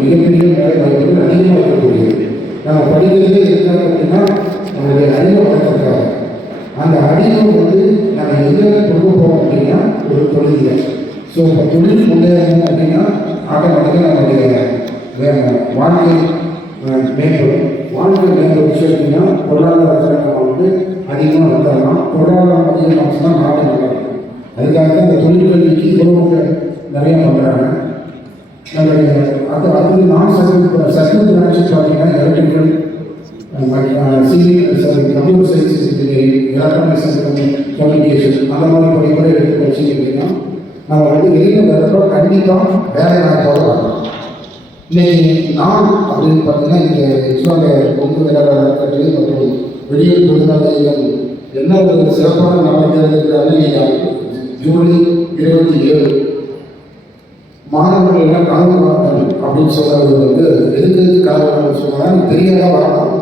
மிகப்பெரிய வேலை வாய்ப்புகள் அதிகமாக இருக்கக்கூடியது. நம்ம படிக்கிறதே இருக்காங்க அப்படின்னா நம்மளுடைய அறிவை வளர்த்துருக்காங்க. அந்த அறிவை நம்ம எங்கே கொண்டு போகிறோம் அப்படின்னா ஒரு தொழில். ஸோ இப்போ தொழில் முன்னேறணும் அப்படின்னா ஆட்டோமேட்டிக்காக நம்மளுடைய வாழ்க்கை மேம்படும். வாழ்க்கை மேம்படுச்சு அப்படின்னா பொருளாதாரத்தில் நம்ம அதிகமாக வந்துடலாம். பொருளாதாரம் அதிகமாக தான் நாடு நல்லா இருக்கும். அதுக்காக தான் இந்த தொழிற்கல்விக்கு இவ்வளவு நிறையா பண்ணுறாங்க. அது நான் சர்வீஸ் பிரான்ச்சு பார்த்தீங்கன்னா electrical, computer science engineering, electronics and communication அந்த மாதிரி படிப்போட எடுத்து படிச்சு அப்படின்னா நம்ம வெளியில் வரப்போ கண்டிப்பாக வேலை வாய்ப்போடு வரலாம். இன்னைக்கு நான் அப்படின்னு பார்த்தீங்கன்னா இங்கே எக்ஸ்ட்ரா கொங்கு வேளாளர் கல்வி மற்றும் வெளியூர் தொழிலாளர்கள் என்ன ஒரு சிறப்பான நாளை தேர்ந்தெடுக்கிறாங்க. ஜூலை 27 மாணவர்கள் எல்லாம் கனவு காரணம் அப்படின்னு சொல்றது எதுக்கு கனவு சொன்னாலும் தெரியாத வரணும்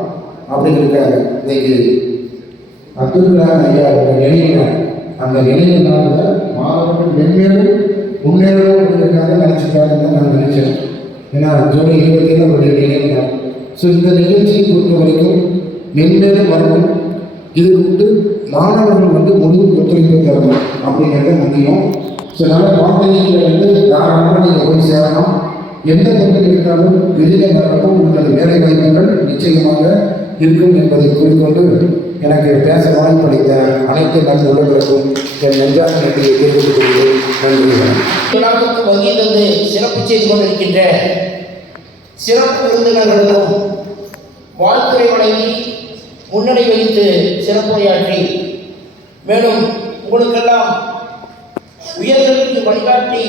அப்படிங்கிறதுக்காக இன்னைக்கு அப்துல் கலாம் ஐயா நினைவுங்க. அந்த நினைவு நாளில் மாணவர்கள் மென்மேலும் முன்னேறும் அப்படிங்கிறதுக்காக நினச்சிருக்காங்கன்னு நான் நினைச்சேன். ஏன்னா ஜூலை 27 அவருடைய நினைவு நாள். ஸோ இந்த நிகழ்ச்சியை பொறுத்த வரைக்கும் மென்மேலும் வரணும். இதுக்கு மாணவர்கள் முழு ஒத்துழைப்பு தரணும் அப்படிங்கிறது முக்கியம். ஸோ அதனால் பாலிடெக்னிக்கில் தாராளமாக நீங்கள் போய் சேரணும். எந்த தொழில் இருந்தாலும் வெளியில் வரப்போ உங்களுக்கு வேலை வாய்ப்புகள் நிச்சயமாக இருக்கும் என்பதை கூறிக்கொண்டு எனக்கு பேச வாய்ப்பளித்த அனைத்து நல்ல உள்ளவர்களுக்கும் என் நெஞ்சார்ந்த நன்றியை தெரிவித்துக் கொள்கிறேன். நன்றி. விழாவுக்கு வங்கியிலிருந்து சிறப்பு செய்து கொண்டிருக்கின்ற சிறப்பு விருந்தினர்களும் வாழ்த்துறை வழங்கி முன்னணி வைத்து சிறப்புரையாற்றி மேலும் உங்களுக்கெல்லாம் உயர்கல்விக்கு வழிகாட்டி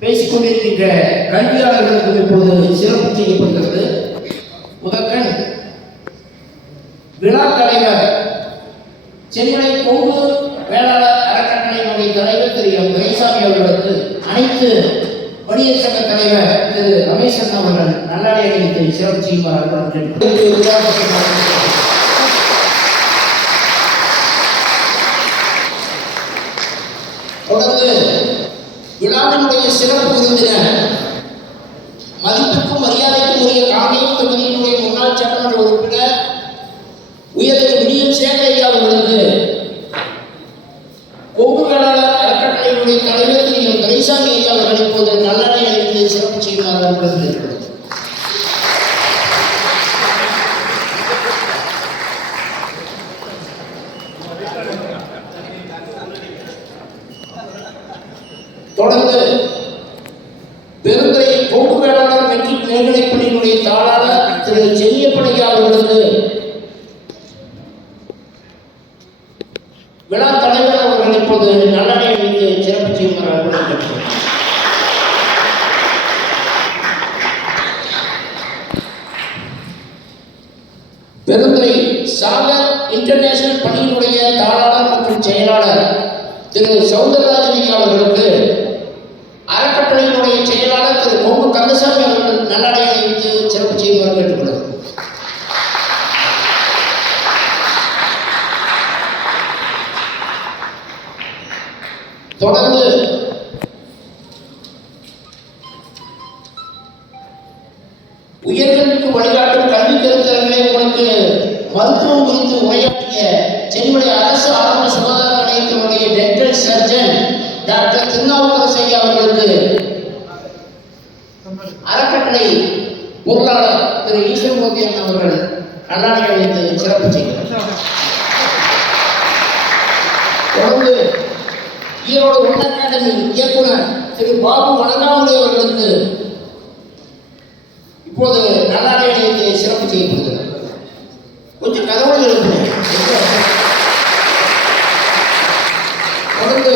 பேசிக்கொண்டிருக்கின்ற கல்வியாளர்களுக்கு இப்பொழுது சிறப்பு செய்யப்படுகிறது. முதற்கண் விழா தலைவர் சென்னை கொங்கு வேளாளர் அறக்கட்டளையினுடைய தலைவர் திரு எம் துரைசாமி அவர்களுக்கு அனைத்து வணிகர் சங்க தலைவர் திரு ரமேசன் அவர்கள் நல்லாடை அணிவித்து சிறப்பு செய்வார்கள். தொடர்ந்து விழாவினுடைய சிறப்பு விருந்தினர் மதிப்புக்கும் மரியாதைக்கும் உரிய காங்கேயம் தொகுதியினுடைய முன்னாள் சட்டமன்ற உறுப்பினர் உயர்திரு விடியம் சேகர் ஐயா அவர்களுக்கு கொங்கு வேளாளர் அறக்கட்டளையினுடைய தலைவர் திரு எம் துரைசாமி ஐயா அவர்கள் இப்போது நல்லாடை அணிவித்து சிறப்பு செய்வார்கள். தொடர்ந்து பெருந்துறை கொங்கு வேளாளர் மெட்ரிக் மேல்நிலைப் பள்ளியினுடைய தாளாளர் திரு செல்லியப்பனையா அவர்களுக்கு விழா தலைவர் அவர்கள் இப்போது நல்லடை அணிவித்து சிறப்பு செய்வார்கள். பெருந்துறை சாகர் இன்டர்நேஷனல் பள்ளியினுடைய தாளாளர் மற்றும் செயலாளர் திரு சௌந்தரராஜன் அவர்களுக்கு அறக்கட்டளையினுடைய செயலாளர் திரு கொங்கு கந்தசாமி அவர்கள் நல்லடை அணிவித்து சிறப்பு செய்வார்கள் கேட்டுக்கொள்வது. தொடர்ந்து உயர்கல்விக்கு வழிகாட்டும் கல்வி கருத்தரங்களை உங்களுக்கு மருத்துவம் குறித்து உரையாற்றிய சென்னை அரசு ஆரம்ப சுகாதார நிலையத்தினுடைய டென்டல் சர்ஜன் டாக்டர் திருநாவுக்கரசு ஐயா அவர்களுக்கு அறக்கட்டளை பொருளாளர் திரு ஈஸ்வரமூர்த்தி அவர்கள் நல்லாடை அணிவித்து சிறப்பு செய்கிறார். தொடர்ந்து ஈரோடு ஒன் அகாடமி இயக்குனர் திரு பாபு வணங்காமலை அவர்களுக்கு இப்போது நல்லாடை அணிவித்து சிறப்பு செய்யப்படுகிறது. கொஞ்சம் கதவுகள் எழுப்புங்க. தொடர்ந்து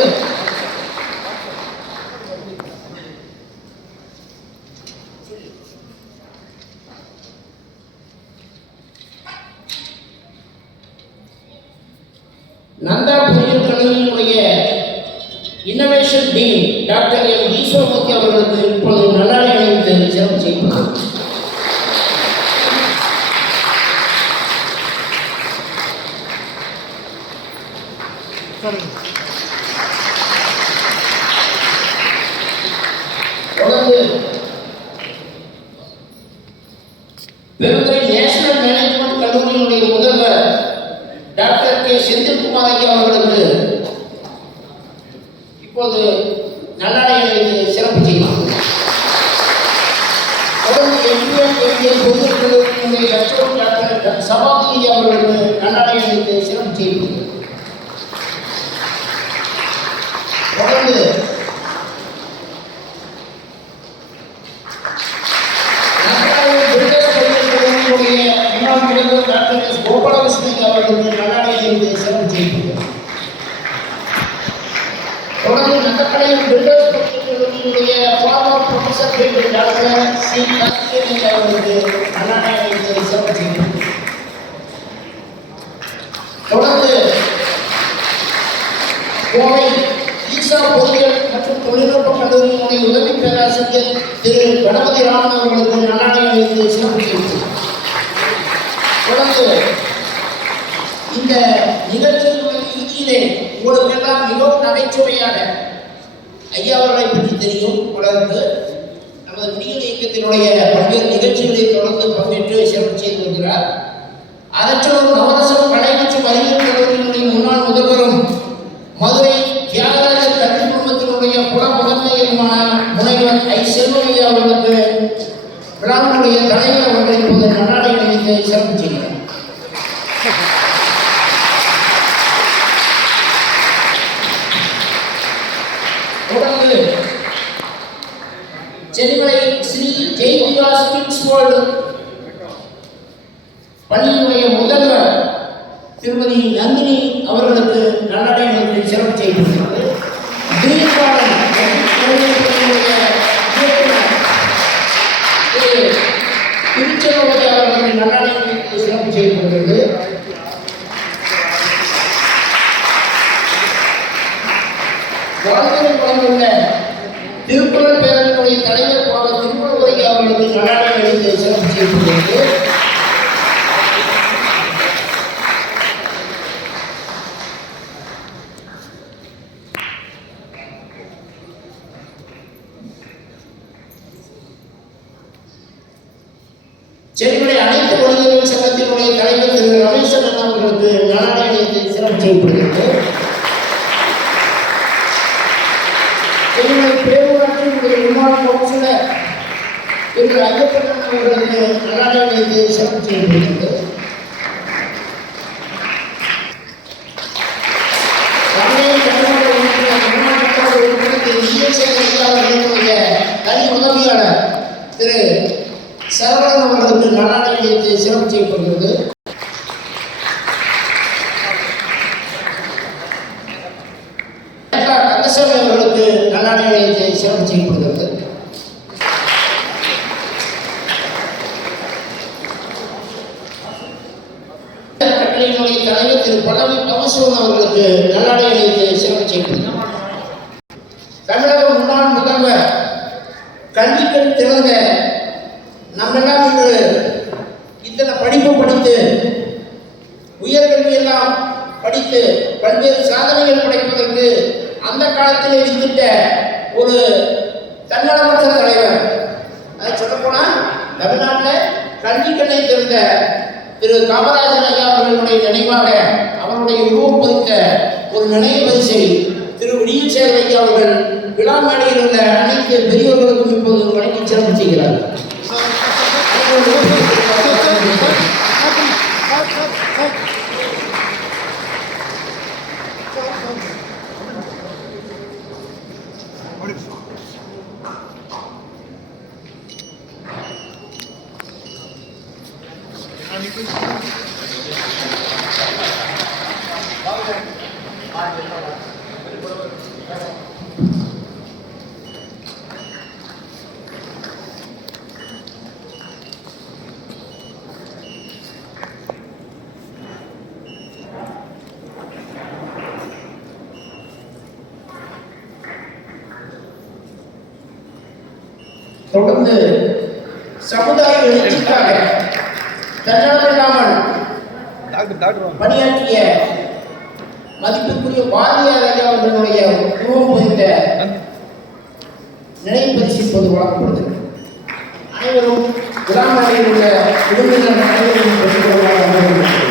நந்தா பொறியியல் கல்லூரியினுடைய innovation dean doctor M Eswaramoorthy அவர்களுக்கு இப்பொழுது நல்லாடை அணிவித்து சிறப்பு செய்யப்படுகிறது. தொடர்ந்து பெருந்துறை நேஷனல் மேனேஜ்மெண்ட் கல்லூரியினுடைய முதல்வர் டாக்டர் கே செந்தில்குமார் ஐயா அவர்களுக்கு இப்போது நல்லாடையை சிறப்பு செய்யலாம். தொடர்ந்து பொது கல்லூரியினுடைய லட்சம் டாக்டர் சபாபதி ஐயா அவர்களுக்கு நல்லாடையை சிறப்பு செய்யப்படுகிறது. தொடர்ந்து கோபாலகிருஷ்ணன் அவர்களுக்கு நல்லாடையை சிறப்பு செய்யப்படுகிறது. தொடர்ந்து நகக்கலையில் பில்டர்ஸ் கல்லூரியினுடைய former professor doctor C Karthikeyan அவர்களுக்கு நல்லாடையை சிறப்பு செய்யப்படுகிறது. தொடர்ந்து கோவை ஈசா பொறியியல் மற்றும் தொழில்நுட்ப கல்லூரியினுடைய உதவி பேராசிரியர் திரு கணபதி ராமன் அவர்களுக்கு நல்லாடையை சிறப்பு செய்யப்படுகிறது. தொடர்ந்து இந்த நிகழ்ச்சிகளுடைய இறுதியிலே உங்களுக்கு எல்லாம் மிகவும் நகைச்சுவையான ஐயா அவர்களை பற்றி தெரியும். பலருக்கு நமது விடியல் இயக்கத்தினுடைய பல்வேறு நிகழ்ச்சிகளில் தொடர்ந்து பங்கேற்று சிறப்பு செய்து வருகிறார். அதற்றோடு நவரசம் கலை மற்றும் அறிவியல் கல்லூரியினுடைய முன்னாள் முதல்வரும் மதுரை தியாகராஜர் கல்வி குடும்பத்தினுடைய புல முதன்மையுமான முனைவர் ஐ செல்வமையா அவர்களுக்கு விழாவினுடைய தலைவர் அவர்கள் இப்போது நன்னாடை அணிவித்து சிறப்பு செய்கிறார். தொடர்ந்து சென்னை ஸ்ரீ ஜெய்விகாஸ் கிட்ஸ் வேர்ல்ட் பள்ளியினுடைய முதல்வர் திருமதி நந்தினி அவர்களுக்கு நல்லாடை அணிவித்து சிறப்பு செய்யப்படுகிறது. திருச்செல்வதை அவர்கள் நல்லாடை அணிவித்து சிறப்பு செய்யப்படுகிறது. வாழ்க்கையில் வழங்குள்ள திருக்குறள் பேரவையினுடைய தலைவர் பாவ திருக்குறள் அவர்களுக்கு நல்லாடை அணிவித்து சிறப்பு செய்யப்படுகிறது. சென்னை அனைத்து வணிகர்கள் சங்கத்தினுடைய தலைவர் திரு ரமேசன் அவர்களுக்கு நல்லாடை அணிவித்து சிறப்பு செய்யப்படுகிறது. சென்னை பேரூராட்சியினுடைய முன்னாள் கவுன்சிலர் திரு ஐயப்பன் அவர்களுக்கு நல்லாடை அணிவித்து சிறப்பு செய்யப்படுகிறது. தனி உதவியாளர் திரு சரவணன் அவர்களுக்கு நல்லாடை அணிவித்து சிறப்பு செய்யப்படுகிறது. கந்தசாமி அவர்களுக்கு நல்லாடை அணிவித்து சிறப்பு செய்யப்படுகிறது. கட்டளையினுடைய தலைவர் திரு பழனி பவசோன் அவர்களுக்கு நல்லாடை அணிவித்து சிறப்பு செய்யப்படுகிறது. தமிழக முன்னாள் முதல்வர் கல்விக்கண் திறந்த நம்மெல்லாம் இன்று இத்தனை படிப்பு படித்து உயர்கல்வியெல்லாம் படித்து பல்வேறு சாதனைகள் படைப்பதற்கு அந்த காலத்திலே வித்திட்ட ஒரு தன்னலமற்ற தலைவர். அதை சொல்லப்போனால் தமிழ்நாட்டில் கல்விக்கண்ணை திறந்த திரு காமராஜர் ஐயா அவர்களுடைய நினைவாக அவருடைய உருவம் பதித்த ஒரு நினைவு பரிசை திரு விடியல் சேகர் ஐயா அவர்கள் விழா மேடையில் உள்ள அனைத்து பெரியவர்களுக்கும் இப்போது வழங்கி சிறப்பு செய்கிறார்கள். தொடர்ந்து சமுதாய எழுச்சிக்காக தன்னலமில்லாமல் பணியாற்றிய மதிப்புக்குரிய பாரதியார் ஐயா அவர்களுடைய உருவம் பதித்த நினைவு பரிசு இப்போது வழங்கப்படுகிறது. அனைவரும் விழாமலையில் உள்ள விருந்தினர் அனைவரையும் பெற்றுக்கொள்வார் அனுமதிக்கிறேன்.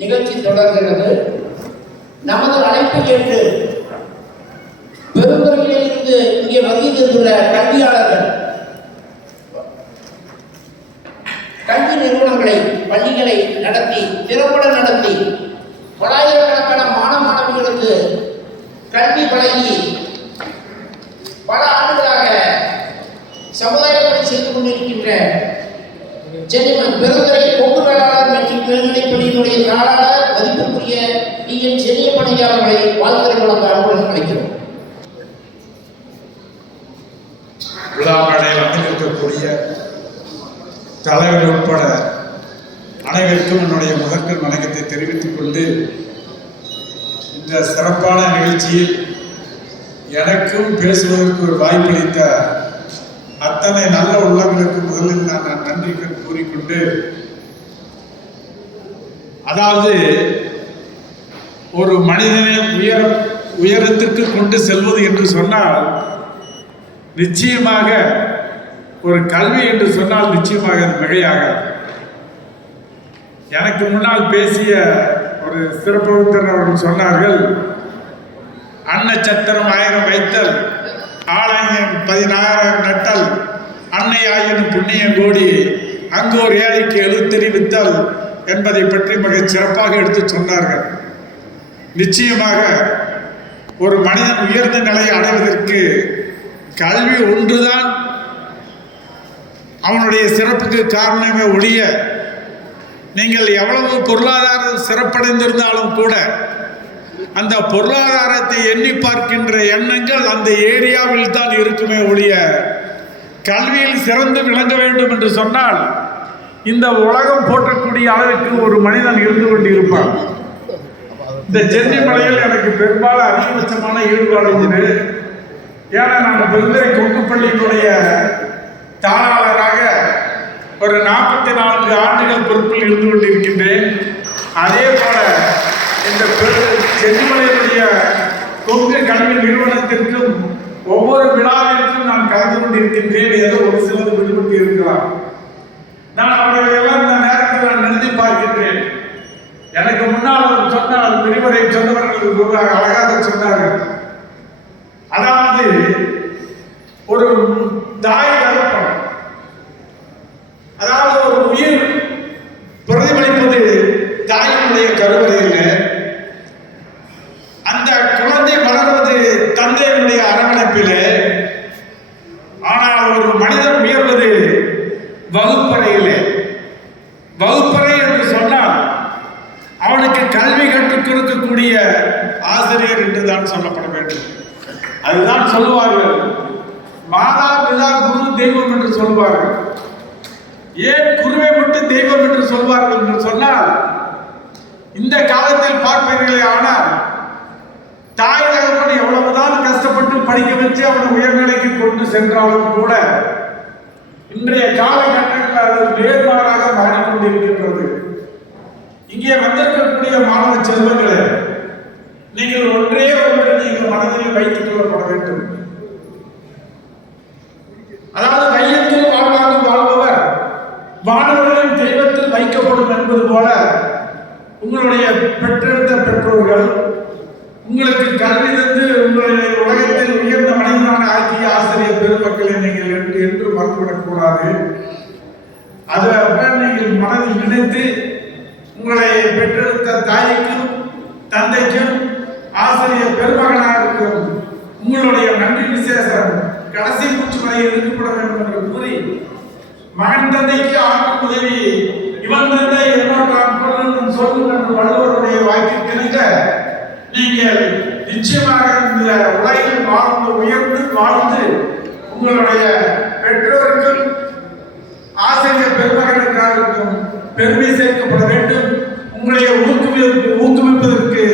நிகழ்ச்சி தொடர்கிறது. நமது அழைப்பு கேட்டு பெருந்துறையிலே இருந்து இங்கே வருகை தந்துள்ள கல்வியாளர்கள், கல்வி நிறுவனங்களை, பள்ளிகளை நடத்தி திறம்பட நடத்தி பலாயிரக்கணக்கான மாணவ மாணவிகளுக்கு கல்வி வழங்கி பல ஆண்டுகளாக சமுதாய பணி செய்து கொண்டிருக்கின்ற சென்னை பெருந்துறை கொங்கு வேளாளர் மற்றும் மேல்நிலைப் பள்ளியினுடைய தாளாளர் மதிப்பிற்குரிய என் சென்னிய பணியாளர்களை வாழ்த்துறை வழங்க அன்புடன் அழைக்கிறோம். விழாமேடையில் அமர்ந்திருக்கக்கூடிய தலைவர் உட்பட அனைவருக்கும் என்னுடைய முதற்கண் வணக்கத்தை தெரிவித்துக் கொண்டு, இந்த சிறப்பான நிகழ்ச்சியில் எனக்கும் பேசுவதற்கு ஒரு வாய்ப்பளித்த அத்தனை நல்ல உள்ளங்களுக்கு முதலில் நான் நன்றி கூறிக்கொண்டு, அதாவது ஒரு மனிதனை உயரத்திற்கு கொண்டு செல்வது என்று சொன்னால் நிச்சயமாக ஒரு கல்வி என்று சொன்னால் நிச்சயமாக அது மிகையாகாது. எனக்கு முன்னால் பேசிய ஒரு சிறப்பு விருந்தினர் அவர்கள் சொன்னார்கள், அன்னச்சத்திரம் 1000 வைத்தல், ஆலயம் 16 நட்டல், அன்னை ஆயினும் புண்ணிய கோடி, அங்கோர் ஏழைக்கு எழுத்தறிவித்தல் என்பதை பற்றி மிகச் சிறப்பாக எடுத்து சொன்னார்கள். நிச்சயமாக ஒரு மனிதன் உயர்ந்த நிலையை அடைவதற்கு கல்வி ஒன்றுதான் அவனுடைய சிறப்புக்கு காரணமே ஒழிய, நீங்கள் எவ்வளவு பொருளாதாரம் சிறப்படைந்திருந்தாலும் கூட அந்த பொருளாதாரத்தை எண்ணி பார்க்கின்ற எண்ணங்கள் அந்த ஏரியாவில் தான் இருக்குமே ஒழிய, கல்வியில் சிறந்து விளங்க வேண்டும் என்று சொன்னால் இந்த உலகம் போற்றக்கூடிய அளவுக்கு ஒரு மனிதன் இருந்து கொண்டு இருப்பான். இந்த சென்னை மலையில் எனக்கு பெரும்பாலும் அதிகபட்சமான ஈடுபாடு உண்டு. ஏன்னா நான் பெருந்துறை கொங்கு பள்ளியினுடைய தாளாளராக ஒரு 44 ஆண்டுகள் பொறுப்பில் இருந்து கொண்டிருக்கின்றேன். அதே போல இந்த சென்னிமலையினுடைய கொங்கு கல்வி நிறுவனத்திற்கும் ஒவ்வொரு விழாவிற்கும் நான் கலந்து கொண்டிருக்கின்றேன். ஏதோ ஒரு சிலர் விடுபட்டு இருக்கலாம். நான் அவர்களை எல்லாம் இந்த நேரத்தில் நான் நிறுத்தி பார்க்கின்றேன். எனக்கு முன்னால் அவர் சொன்னால் விரிவுரை சொன்னவர்கள் அழகாக சொன்னார்கள். அதாவது ஒரு தாய் தகப்பன், அதாவது ஒரு உயிர் பிரதிபலிப்பது தாயினுடைய கருவறையில், அந்த குழந்தை வளர்வது தந்தையினுடைய அரவணைப்பிலே. ஆனால் ஒரு மனிதன் உயர்வது வகுப்பறையிலே. வகுப்பறை என்று சொன்னால் அவனுக்கு கல்வி கற்றுக் கொடுக்கக்கூடிய ஆசிரியர் என்றுதான் சொல்லப்பட வேண்டும். அதுதான் சொல்லுவார்கள், மாதா பிதா குரு தெய்வம் என்று சொல்வார்கள். ஏன் குருவை மட்டும் தெய்வம் என்று சொல்வார்கள் என்று சொன்னால், இந்த காலத்தில் பார்ப்பீர்களே, ஆனால் தாய் தகப்பன் எவ்வளவுதான் கஷ்டப்பட்டு படிக்க வச்சு அவனை உயர்நிலைக்கு கொண்டு சென்றாலும் கூட இன்றைய காலகட்டத்தில் அது நேர்மாறாக மாறிக்கொண்டிருக்கின்றது. இங்கே வந்திருக்கக்கூடிய மாணவ செல்வங்களே, நீங்கள் ஒன்றே ஒன்று நீங்கள் மனதில் வைத்துக் கொள்ளப்பட வேண்டும். அதாவது கையத்தில் வாழ்வாங்க வாழ்பவர் மாணவர்களின் தெய்வத்தில் வைக்கப்படும் என்பது போல, உங்களுடைய பெற்றெடுத்த பெற்றோர்கள் உங்களுக்கு கல்வி தந்து உங்களுடைய உலகத்தில் உயர்ந்த மனிதனான ஆக்கிய ஆசிரியர் பெருமக்களை நீங்கள் என்று மறந்துவிடக்கூடாது. அதை நீங்கள் மனதில் நினைத்து உங்களை பெற்றெடுத்த தாய்க்கும் தந்தைக்கும் ஆசிரியர் பெருமகனாருக்கும் உங்களுடைய நன்றி விசேஷம் கடைசி மூச்சு வரை எடுக்கப்பட வேண்டும் என்று கூறி, மகன் தந்தைக்கு ஆக்கும் உதவி இவன் தந்தை என்னோட சொல்லும் என்று வள்ளுவருடைய வாய்ப்பிற்கிணங்க நீங்கள் நிச்சயமாக இந்த உலகில் வாழ்ந்த உயர்ந்த உங்களுடைய பெற்றோருக்கும் ஆசிரியர் பெருமகனுக்காருக்கும் பெருமை சேர்க்கப்பட வேண்டும். உங்களை ஊக்குவிப்பதற்கு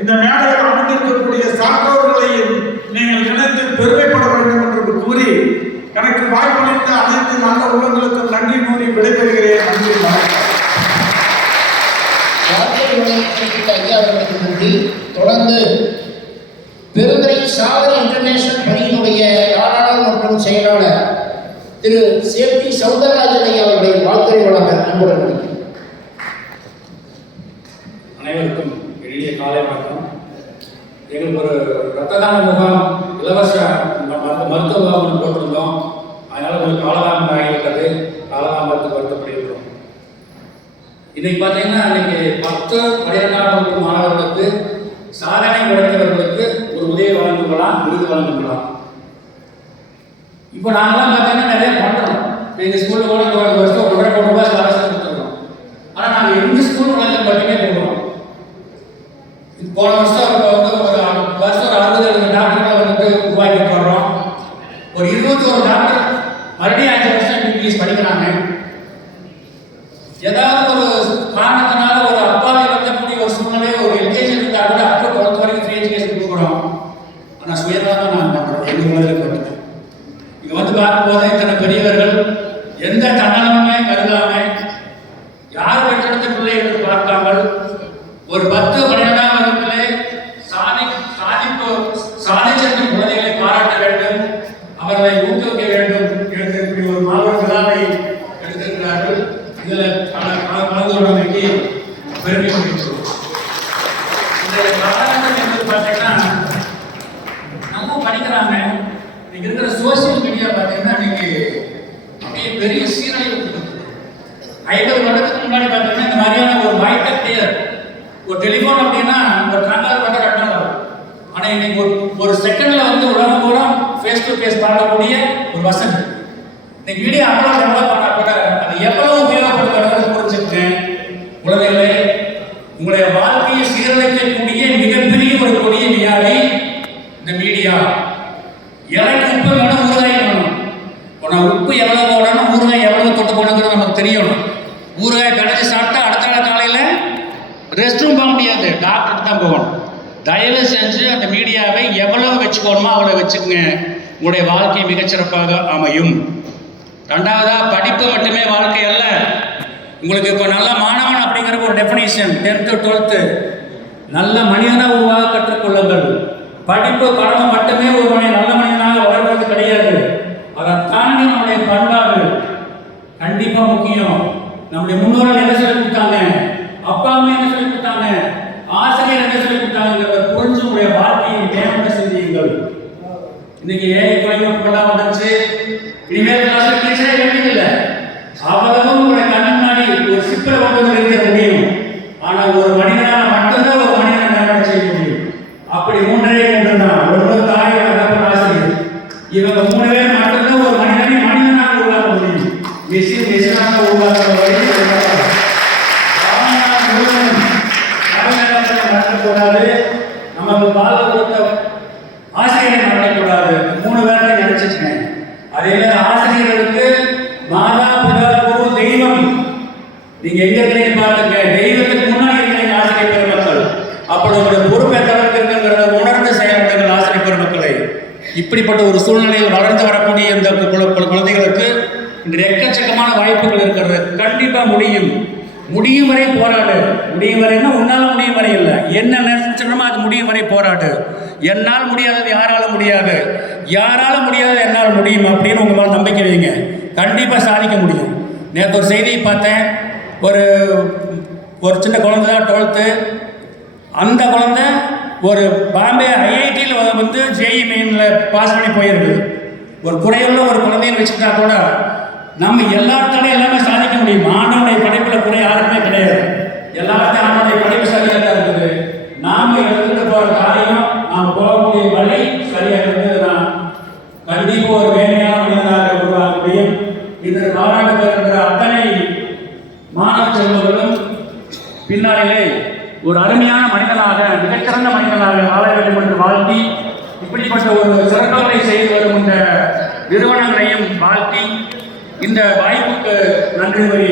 இந்த மேடையில் அமர்ந்திருக்கக்கூடிய சான்றோர்களையும் நீங்கள் நினைத்து பெருமைப்பட வேண்டும் என்று கூறி எனக்கு வாய்ப்பளித்த அனைத்து நல்ல உள்ளங்களுக்கும் நன்றி கூறி விடைபெறுகிறேன். நன்றி, நன்றி. தொடர்ந்து பெருந்துறை சாதனை இன்டர்நேஷனல் பணியினுடைய தாராளர் மற்றும் செயலாளர் திரு சேப்டி சௌந்தரராஜன் ஐயா அவர்களை வாழ்த்துறை வழங்க அன்புடன் அனைவருக்கும் எளிய காலை வணக்கம். எங்களுக்கு ஒரு இரத்த தான முகாம் இலவச மருத்துவ முகாம் போட்டிருந்தோம். அதனால கொஞ்சம் காலதாமம் ஆகிவிட்டது. காலதாமத்துக்கு வருத்தப்படுகிறோம். இன்னைக்கு பார்த்தீங்கன்னா இன்னைக்கு 10, 12ஆம் வகுப்பு மாணவர்களுக்கு சாதனை படைத்தவர்களுக்கு ஒரு உதவி வழங்குகலாம், விருது வழங்குகலாம். இப்போ நாங்களாம் பார்த்தீங்கன்னா நிறைய பண்ணுறோம். எங்கள் ஸ்கூலில் கூட ஒரு வருஷம் 1.5 கோடி ரூபாய் ஸ்காலர்ஷிப் கொடுத்துருக்கோம். ஆனால் நாங்கள் எங்கள் ஸ்கூல் வளர்ந்து மட்டுமே போகிறோம். போன வருஷம் இப்போ வந்து ஒரு வருஷம் 60 டாக்டர்களை வந்துட்டு உருவாக்கிட்டு வர்றோம். ஒரு 21 டாக்டர் மறுபடியும் 5 வருஷம் MBBS படிக்கிறாங்க. ஏதாவது ஒரு காரணத்தினால ஒரு அப்பாவை கட்டக்கூடிய ஒரு சூழ்நிலை ஒரு எல்கேஜி இருந்தால் கூட அப்போ 12th வரைக்கும் ஃப்ரீ எஜுகேஷன் கொடுக்குறோம். ஆனால் சுயமாக தான் நான் பண்ணுறோம். எங்கள் உலகில் பண்ணுறோம். இங்கே வந்து பார்க்கும்போது இத்தனை பெரியவர்கள் எந்த தன்னலமே கருதாமல் யார் பெற்றெடுத்த பிள்ளை என்று பார்க்காமல் ஒரு 10, 12ஆம் வகுப்பிலே சாதிச்சிருக்கும் குழந்தைகளை பாராட்ட வேண்டும், அவர்களை ஊக்குவிக்க வேண்டும் என்று இப்படி ஒரு மாபெரும் விழாவை எடுத்திருக்கிறார்கள். இதில் கலந்து கொண்டமைக்கு பெருமை கொள்கிறோம். இந்த காலகட்டம் என்று பார்த்தீங்கன்னா நம்ம படிக்கிறாங்க. இன்னைக்கு இருக்கிற சோசியல் மீடியா பார்த்தீங்கன்னா இன்னைக்கு அப்படியே பெரிய சீரழிவு இருக்குது. 50 வருடத்துக்கு முன்னாடி பார்த்தீங்கன்னா இந்த மாதிரியான ஒரு மைக் கிளியர் ஒரு டெலிஃபோன் அப்படின்னா ஒரு கண்ட்ரோல் பண்ண கட்டணும். ஆனால் இன்னைக்கு ஒரு செகண்ட்ல வந்து உலகம் பூரா ஃபேஸ் டு ஃபேஸ் பார்க்கக்கூடிய ஒரு வசதி. இன்னைக்கு வீடியோ அவ்வளோ டெவலப் பண்ணால் கூட அது எவ்வளவு உபயோகப்படுத்துறது புரிஞ்சுக்கிட்டேன். உலகிலே உங்களுடைய வாழ்க்கையை சீரழிக்கக்கூடிய மிகப்பெரிய ஒரு கொடிய வியாதி இந்த மீடியா. எனக்கு உப்பு வேணும், ஊறுகாய் வேணும். உனக்கு உப்பு எவ்வளோ போடணும், ஊறுகாய் எவ்வளோ தொட்டு போடணுங்கிறது நமக்கு தெரியணும். ஊறுகாய் கடைச்சி சாப்பிட்டா அடுத்த நாள் காலையில் ரெஸ்ட் ரூம் போக முடியாது, டாக்டர் தான் போகணும். தயவு செஞ்சு அந்த மீடியாவை எவ்வளோ வச்சுக்கணுமோ அவ்வளோ வச்சுக்கோங்க. உங்களுடைய வாழ்க்கை மிகச்சிறப்பாக அமையும். ரெண்டாவதா, படிப்பு மட்டுமே வாழ்க்கை அல்ல. உங்களுக்கு இப்போ நல்ல மாணவன் அப்படிங்கிற ஒரு டெஃபினிஷன் 10th, 12th நல்ல மனிதனாக உருவாக கற்றுக்கொள்ளுங்கள். படிப்பு பணம் மட்டுமே ஒரு நல்ல மனிதனாக வளர்வது கிடையாது. அதை தாண்டி நம்முடைய பண்பாடு கண்டிப்பாக முக்கியம். நம்முடைய முன்னோர்கள் என்ன சொல்லி கொடுத்தாங்க, அப்பா அம்மா என்ன சொல்லி கொடுத்தாங்க, ஆசிரியர் என்ன சொல்லி கொடுத்தாங்கிறத புரிஞ்சு உங்களுடைய வாழ்க்கையை மேம்பட செய்யுங்கள். இன்னைக்கு ஏஐ தொழில்நுட்பம் வந்துச்சு. இனிமேல் கிளாஸ் டீச்சரே வேண்டியதில்லை. அவ்வளவும் உங்களுடைய கண்ணு முன்னாடி ஒரு சிப்பரை கொண்டு நிறுத்த முடியும். ஆனால் ஒரு மனிதனால் மட்டும்தான் ஒரு மனிதனை மேம்பட செய்ய முடியும். அப்படி 3 தான். ஒருவர் தாய், தகப்பன், ஆசிரியர். இவங்க 3 பேர் மட்டும்தான் ஒரு மனிதனை மனிதனாக உருவாக்க முடியும். மிஷினாக உருவாக்க வழி நடக்கக்கூடாது. நமக்கு பால கொடுத்த ஆசிரியரை நடக்கக்கூடாது. 3 பேரை நினைச்சிச்சுங்க. அதே ஆசிரியர்களுக்கு மாதா, பிதா, குரு, தெய்வம். நீங்க எங்க இருக்கிறீங்க பார்த்துங்க. தெய்வத்துக்கு முன்னாடி இருக்கிறீங்க ஆசிரியர் பெருமக்கள். அப்படி ஒரு பொறுப்பேற்றவர்கள் இருக்கிறத உணர்ந்து செயல்படுங்கள் ஆசிரியர் பெருமக்களை. இப்படிப்பட்ட ஒரு சூழ்நிலையில் வளர்ந்து வரக்கூடிய இந்த குழந்தைகளுக்கு இன்று எக்கச்சக்கமான வாய்ப்புகள் இருக்கிறது. கண்டிப்பா முடியும். முடியும் வரை போராடு. முடியும் வரைன்னா உன்னால முடியும் வரை இல்லை, என்ன நினைச்சோமோ அது முடியும் வரை போராடு. என்னால் முடியாதது யாரால முடியாது, யாரால முடியாதது என்னால் முடியும் அப்படின்னு உங்க மேல நம்பிக்கை வைங்க. கண்டிப்பா சாதிக்க முடியும். நேற்று ஒரு செய்தியை பார்த்தேன். ஒரு சின்ன குழந்தை தான் 12th. அந்த குழந்தை ஒரு பாம்பே ஐஐடியில் வந்து ஜேஇ மெயினில் பாஸ் பண்ணி போயிருக்கு. ஒரு குறையுள்ள ஒரு குழந்தைன்னு வச்சுக்கிட்டா கூட நம்ம எல்லாத்தாலையும் எல்லாமே சாதிக்க முடியும். ஆண்டவனுடைய படைப்பில் குறை யாருக்குமே கிடையாது. எல்லாத்தையும் ஆண்டவனுடைய படைப்பு சரியாக தான் இருக்குது. நாம் எடுத்துட்டு போகிற காரியம், நாம் போகக்கூடிய வழி சரியாக இருந்ததுன்னா கண்டிப்பாக ஒரு வேலையான மனிதனாக உருவாக முடியும். இதற்கு பாராட்டு பெறுகின்ற அத்தனை மாணவ செல்வர்களும் பின்னாலே ஒரு அருமையான மனிதனாக, மிகச்சிறந்த மனிதனாக வாழ வேண்டும் என்று வாழ்த்தி, இப்படிப்பட்ட ஒரு சிறப்புகளை செய்து வரும் இந்த நிறுவன இந்த வாய்ப்புக்கு நன்றி கூறி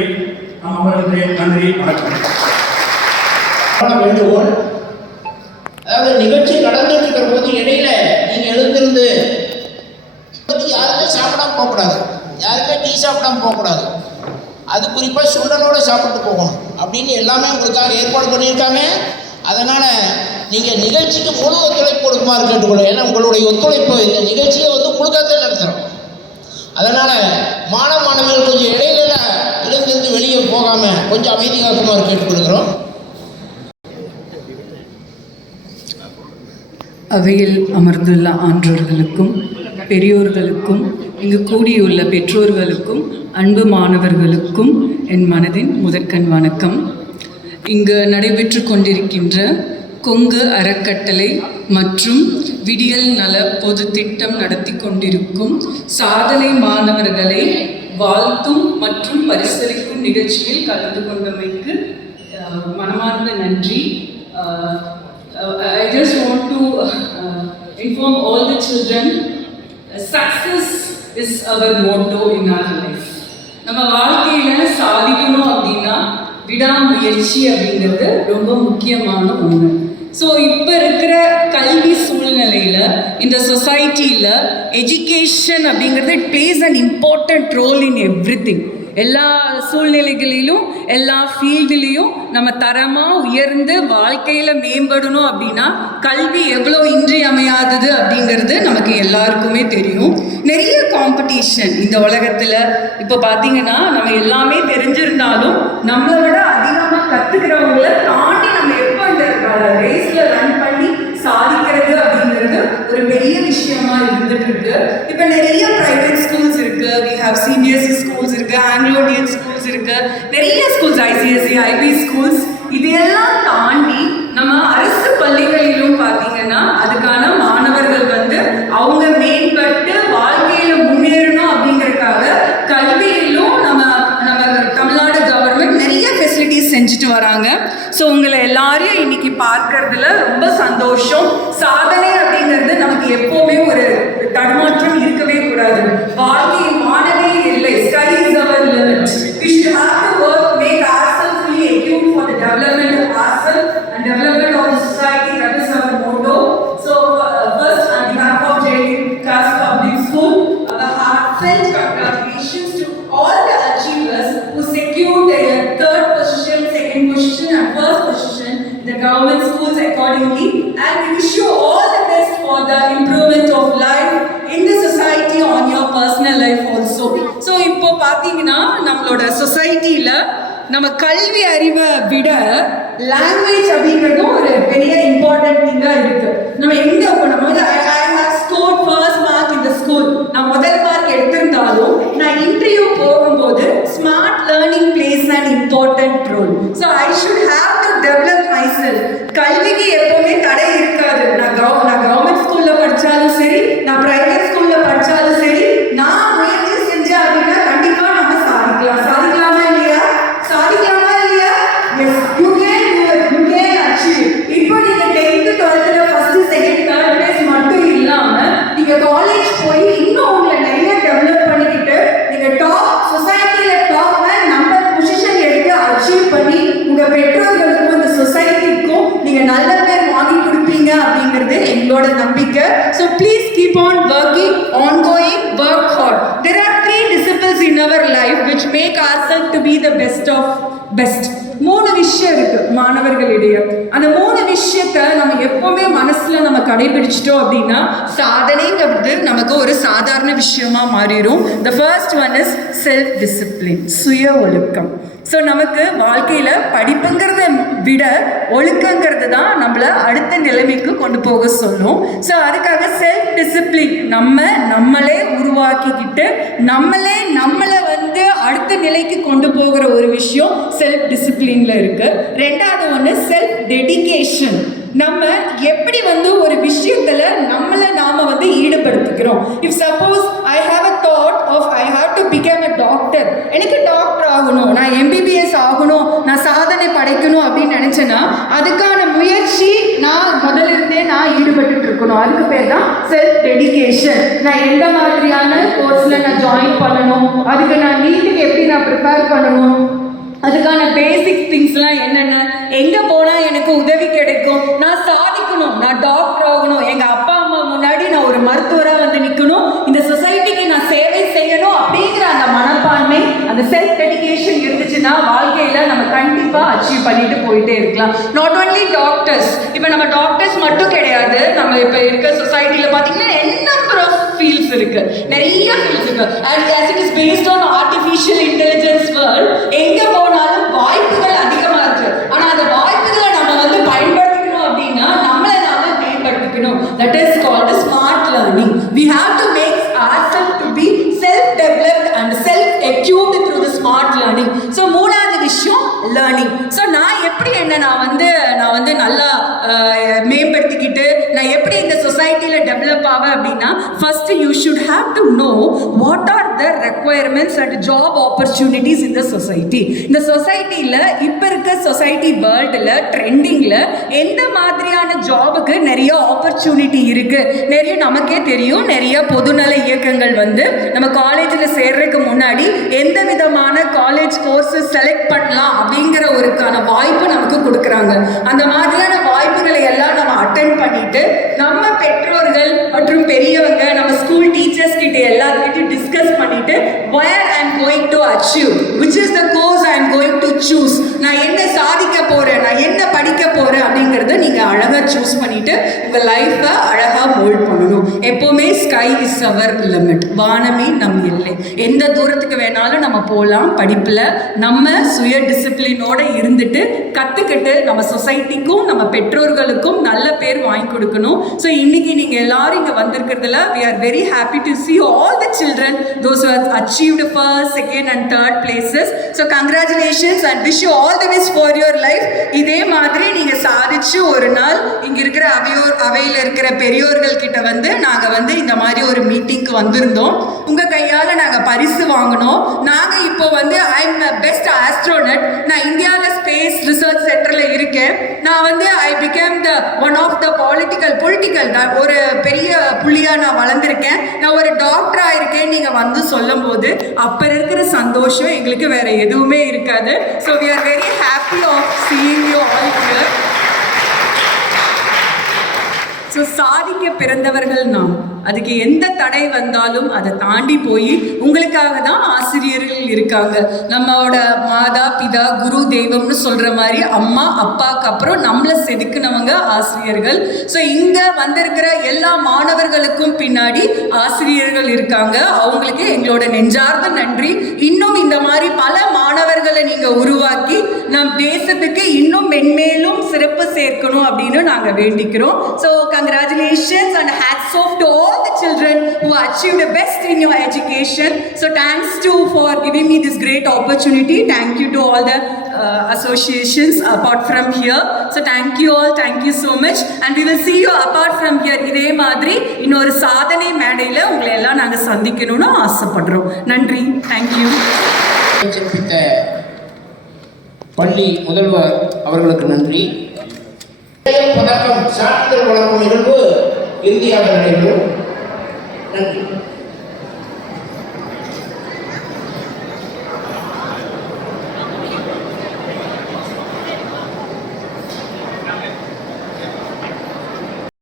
நாம் அமர்கிறேன். நன்றி, வணக்கம். வேண்டுகோள், அதாவது நிகழ்ச்சி நடந்துட்டு இருக்கிற போது இடையில நீங்க எழுந்திருந்து யாருமே சாப்பிடாம போகக்கூடாது, யாருமே டீ சாப்பிடாம போகக்கூடாது. அது குறிப்பாக சுண்டலோட சாப்பிட்டு போகணும் அப்படின்னு எல்லாமே உங்களுக்காக ஏற்பாடு பண்ணியிருக்காங்க. அதனால் நீங்கள் நிகழ்ச்சிக்கு முழு ஒத்துழைப்பு கொடுக்குமாறு கேட்டுக்கொள்ளும். ஏன்னா உங்களுடைய ஒத்துழைப்பு இந்த நிகழ்ச்சியை உங்களுக்காக நடத்துகிறோம். அதனால் மாணவர்கள் கொஞ்சம் இடையில எழுந்திருந்து வெளியே போகாமல் கொஞ்சம் அமைதி காக்குமாறு கேட்டுக்கொள்கிறோம். அவையில் அமர்ந்துள்ள ஆன்றோர்களுக்கும் பெரியோர்களுக்கும் இங்கு கூடியுள்ள பெற்றோர்களுக்கும் அன்பு மாணவர்களுக்கும் என் மனதின் முதற்கண் வணக்கம். இங்கு நடைபெற்று கொண்டிருக்கின்ற கொங்கு அறக்கட்டளை மற்றும் விடியல் நல பொது திட்டம் நடத்தி கொண்டிருக்கும் சாதனை மாணவர்களை வாழ்த்தும் மற்றும் பரிசளிக்கும் நிகழ்ச்சியில் கலந்து கொண்டமைக்கு மனமார்ந்த நன்றி. I just want to inform all the children, success is our motto in our life. நம்ம வாழ்க்கையில சாதிக்கணும் அப்படின்னா விடாமுயற்சி அப்படிங்கிறது ரொம்ப முக்கியமான ஒன்று. ஸோ இப்போ இருக்கிற கல்வி சூழ்நிலையில் இந்த சொசைட்டியில் எஜுகேஷன் அப்படிங்கிறது it plays an important role in everything. எல்லா சூழ்நிலைகளிலும் எல்லா ஃபீல்டுலேயும் நம்ம தரமாக உயர்ந்து வாழ்க்கையில் மேம்படணும் அப்படின்னா கல்வி எவ்வளோ இன்றியமையாதது அப்படிங்கிறது நமக்கு எல்லாருக்குமே தெரியும். நிறைய காம்படிஷன் இந்த உலகத்தில் இப்போ பார்த்தீங்கன்னா நம்ம எல்லாமே தெரிஞ்சிருந்தாலும் நம்மளை விட அதிகமாக கற்றுக்கிறவங்கள தாண்டி நம்ம எப்போ இந்த ரேஸில் ரன் பண்ணி சாதிக்கிறது அப்படிங்கிறது ஒரு பெரிய விஷயமா இருந்துட்டு இருக்கு. இப்போ நிறைய பிரைவேட் ஸ்கூல்ஸ் இருக்கு, we have CBSE ஸ்கூல்ஸ் இருக்கு, ஆங்கிலோ இந்தியன் ஸ்கூல்ஸ் இருக்கு, நிறைய ஸ்கூல்ஸ் ICSE IB ஸ்கூல்ஸ். இதையெல்லாம் தாண்டி நம்ம அரசு பள்ளிகளிலும் பார்த்தீங்கன்னா அதுக்கான மாணவர்கள் அவங்க மேம்பட்டு வாழ்க்கையில முன்னேறணும் அப்படிங்கறதுக்காக கல்வியிலும் நம்ம தமிழ்நாடு கவர்மெண்ட் நிறைய ஃபெசிலிட்டிஸ் செஞ்சுட்டு வராங்க. ஸோ உங்களை எல்லாரையும் இன்னைக்கு பார்க்கறதுல ரொம்ப சந்தோஷம். சாதனை அப்படிங்கிறது நமக்கு எப்பவுமே ஒரு தடுமாற்றம் இருக்கவே கூடாது. வாழ்க்கையின் வானமே இல்லை. Sky is our limit. We should have to work, make ourselves fully attuned for the development of ourselves and development of the society. That is our motto. So first, on behalf of JK Class Public School, our heartfelt congratulations to all the achievers who secured their third position, second position and first position in the government schools accordingly, and we wish you all the best for the improvement of life in the society on your personal life also. So இப்போ பார்த்தீங்கன்னா நம்மளோட சொசைட்டியில் நம்ம கல்வி அறிவை விட language அப்படிங்கிறதும் ஒரு பெரிய இம்பார்ட்டன்ட் திங்காக இருக்குது. நம்ம எங்கே போனோம் I have scored first mark in the school, நான் முதல் மார்க் எடுத்திருந்தாலும் நான் இன்டர்வியூ போகும்போது smart learning plays an important role. So I should have to develop myself. கல்விக்கு எப்பவுமே தடை இருக்காது. நான் கவர்மெண்ட் ஸ்கூலில் படித்தாலும் சரி, நான் பிரைவேட் ஸ்கூலில் படித்தாலும் சரி, நான் முயற்சி செஞ்சேன் அப்படின்னா கண்டிப்பாக நம்ம சாதிக்கலாம். சாதிக்கலாமா இல்லையா? சாதிக்கலாமா இல்லையா? Yes, you can do it, you can achieve. இப்போ நீங்கள் 10th 12th first second third place மட்டும் இல்லாமல் நீங்கள் காலேஜ் போய் இன்னும் உங்களை நிறைய டெவலப் பண்ணிக்கிட்டு நீங்கள் டாப் சொசைட்டியில் டாப் நம்பர் பொசிஷன் எடுத்து அச்சீவ் பண்ணி உங்கள் பெற்றோர்களுக்கும் இந்த சொசைட்டிக்கும் நீங்கள் நல்ல பேர் வாங்கி கொடுப்பீங்க அப்படிங்கிறது எங்களோட நம்பிக்கை. So please keep on working, ongoing, work hard. There are 3 disciplines in our life which make ourselves to be the best of best. 3 விஷயம் இருக்கு மாணவர்களிடையே. அந்த 3 விஷயத்தை நம்ம எப்பவுமே மனசுல நம்ம கடைபிடிச்சிட்டோம் அப்படின்னா சாதனைங்கிறது நமக்கு ஒரு சாதாரண விஷயமா மாறிடும். The first one is self discipline, சுய ஒழுக்கம். ஸோ நமக்கு வாழ்க்கையில் படிப்புங்கிறத விட ஒழுக்கங்கிறது தான் நம்மளை அடுத்த நிலைமைக்கு கொண்டு போக சொல்லும். ஸோ அதுக்காக செல்ஃப் டிசிப்ளின் நம்மளே உருவாக்கிக்கிட்டு நம்மளை அடுத்த நிலைக்கு கொண்டு போகிற ஒரு விஷயம் செல்ஃப் டிசிப்ளின்ல இருக்கு. ரெண்டாவது ஒன்று செல்ஃப் டெடிகேஷன். நம்ம எப்படி ஒரு விஷயத்துல நம்மளை நாம ஈடுபடுத்திக்கிறோம். If suppose I have a thought of I have to become a doctor, எனக்கு டாக்டர் ஆகணும், நான் MBBS ஆகணும், நான் சாதனை படைக்கணும் அப்படின்னு நினைச்சேன்னா அதுக்கான முயற்சி நான் முதலிருந்தே ஈடுபட்டு இருக்கணும். அதுக்கு பேர் தான் செல்ஃப் டெடிகேஷன். எஜுகேஷன். நான் எந்த மாதிரியான கோர்ஸில் நான் ஜாயின் பண்ணணும், அதுக்கு நான் நீட்டுக்கு எப்படி நான் ப்ரிப்பேர் பண்ணணும், அதுக்கான பேசிக் திங்ஸ்லாம் என்னென்ன, எங்கே போனால் எனக்கு உதவி கிடைக்கும், நான் சாதிக்கணும், நான் டாக்டர் ஆகணும், எங்கள் அப்பா அம்மா முன்னாடி நான் ஒரு மருத்துவராக வந்து நிற்கணும், இந்த சொசைட்டிக்கு நான் சேவை செய்யணும் அப்படிங்கிற அந்த மனப்பான்மை, அந்த செல்ஃப் டெடிகேஷன் இருந்துச்சுன்னா வாழ்க்கையில் நம்ம கண்டிப்பாக அச்சீவ் பண்ணிட்டு போயிட்டே இருக்கலாம். நாட் ஒன்லி டாக்டர்ஸ், இப்போ நம்ம டாக்டர்ஸ் மட்டும் கிடையாது, நம்ம இப்போ இருக்க சொசைட்டியில் பார்த்தீங்கன்னா நம்பர் ஆஃப் ஃபீல்ட்ஸ் இருக்கு, நிறைய ஃபீல்ட்ஸ் இருக்கு. And as it is based on artificial intelligence world, எங்கே போனாலும் வாய்ப்புகள் அதிகமாக இருக்கு. ஆனால் அந்த வாய்ப்புகளை நம்ம வந்து பயன்படுத்திக்கணும் அப்படின்னா நம்மளை நாம மேம்படுத்திக்கணும். That is called smart learning. We have to make ourselves to be self-developed and self-equipped through the smart learning. So மூணாவது விஷயம் லேர்னிங். ஸோ நான் எப்படி நான் வந்து நல்லா மேம்படுத்திக்கிட்டு நான் எப்படி இந்த சொசைட்டியில் டெவலப் ஆவேன் அப்படின்னா, first you should have to know what are the requirements and job opportunities இந்த சொசைட்டி. இந்த சொசைட்டியில் இப்போ இருக்க சொசைட்டி வேர்ல்டில் ட்ரெண்டிங்கில் எந்த மாதிரியான ஜாபுக்கு நிறைய ஆப்பர்ச்சுனிட்டி இருக்குது, நிறைய நமக்கே தெரியும். நிறைய பொதுநல இயக்கங்கள் வந்து நம்ம காலேஜில் சேர்றதுக்கு முன்னாடி எந்த விதமான காலேஜ் கோர்ஸஸ் செலக்ட் பண்ணலாம் அப்படிங்கிற ஒருக்கான வாய்ப்பு நமக்கு கொடுக்குறாங்க. அந்த மாதிரியான வாய்ப்புகளை எல்லாம் நம்ம அட்டென்ட் பண்ணிட்டு நம்ம பெற்றோர்கள் மற்றும் பெரியவங்க நம்ம ஸ்கூல் டீச்சர்ஸ் கிட்ட எல்லார்கிட்டையும் டிஸ்கஸ் பண்ணிட்டு where I am going to achieve, which is the course I am going to choose, நான் என்ன சாதிக்க போறேன், நான் என்ன படிக்க போறேன் அப்படிங்கறத நீங்க அழகா சூஸ் பண்ணிட்டு உங்க லைஃபை அழகா மோல்ட் பண்ணணும். எப்பவுமே ஸ்கை இஸ் அவர் லிமிட், வானமே நம் எல்லை. எந்த தூரத்துக்கு வேணாலும் நம்ம போகலாம். படிப்புல நம்ம சுய டிசிப்ளினோட இருந்துட்டு கத்துக்கிட்டு நம்ம சொசைட்டிக்கும் நம்ம பெற்றோர்களுக்கும் நல்ல பேர் வாங்கி கொடுக்கணும். ஸோ இன்னைக்கு நீங்க எல்லாரும் இங்க வந்திருக்கிறதுல we are very happy to see all the children, those who have achieved first, second and third places. So congratulations and wish you all the best for your life. இதே மாதிரி நீங்க சாதிச்சு ஒரு நாள் இங்க இருக்கிற அவையில இருக்கிற பெரியோர்கள் கிட்ட வந்து நாங்க வந்து இந்த மாதிரி ஒரு மீட்டிங்க்கு வந்திருந்தோம், உங்க கையால நாங்க பரிசு வாங்கினோம். நாங்க இப்போ வந்து ஐ எம் பெஸ்ட் ஆஸ்ட்ரோனட், நான் இந்தியாவில் ஸ்பேஸ் ரிசர்ச் சென்டர்ல இருக்கேன். நான் வந்து I became the one of the political ஒரு பெரிய புள்ளியா நான் வளர்ந்துருக்கேன், நான் ஒரு டாக்டரா இருக்கேன். நீங்க வந்து சொல்லும் போது அப்ப இருக்கிற சந்தோஷம் எங்களுக்கு வேற எதுவுமே இருக்காது. So we are very happy of seeing you all here. So சாதிக்க பிறந்தவர்கள் நாம், அதுக்கு எந்த தடை வந்தாலும் அதை தாண்டி போய் உங்களுக்காக தான் ஆசிரியர்கள் இருக்காங்க. நம்மளோட மாதா பிதா குரு தெய்வம்னு சொல்கிற மாதிரி அம்மா அப்பாவுக்கு அப்புறம் நம்மளை செதுக்குனவங்க ஆசிரியர்கள். ஸோ இங்கே வந்திருக்கிற எல்லா மாணவர்களுக்கும் பின்னாடி ஆசிரியர்கள் இருக்காங்க. அவங்களுக்கு எங்களோட நெஞ்சார்ந்த நன்றி. இன்னும் இந்த மாதிரி பல மாணவர்களை நீங்கள் உருவாக்கி நம் தேசத்துக்கு இன்னும் மென்மேலும் சிறப்பு சேர்க்கணும் அப்படின்னு நாங்கள் வேண்டிக்கிறோம். So congratulations and hats off to all the children who achieved the best in your education. So thanks for giving me this great opportunity. Thank you to all the associations apart from here. So thank you all, thank you so much, and we will see you apart from here. இதே மாதிரி இன்னொரு சாதனை மேடையில் உங்களை எல்லாம் நாங்கள் சந்திக்கணும்னு ஆசைப்படுறோம். நன்றி, thank you. பள்ளி முதல்வர் அவர்களுக்கு நன்றி. பதக்கம் சான்றிதழ் வழங்கும் நிகழ்வு இந்தியாவில் நடைபெறும். நன்றி.